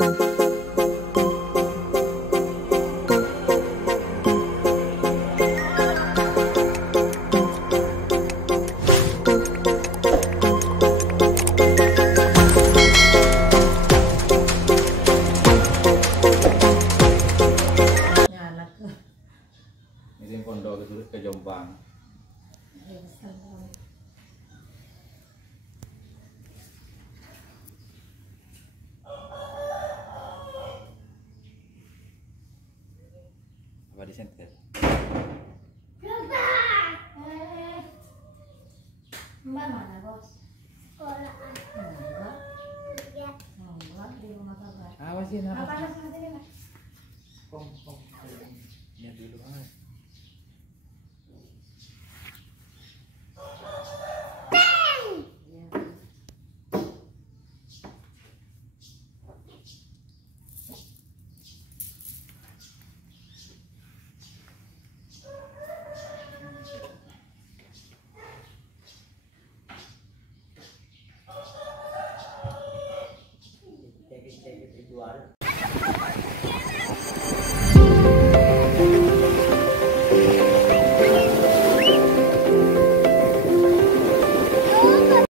Izin pondok ke Jombang. Apa di sentet? Mbak mana bos? Sekolah. Enggak. Iya. Enggak di rumah kabar. Apa sih nama? Apa anak nanti nih mas? Kom. Lihat dulu.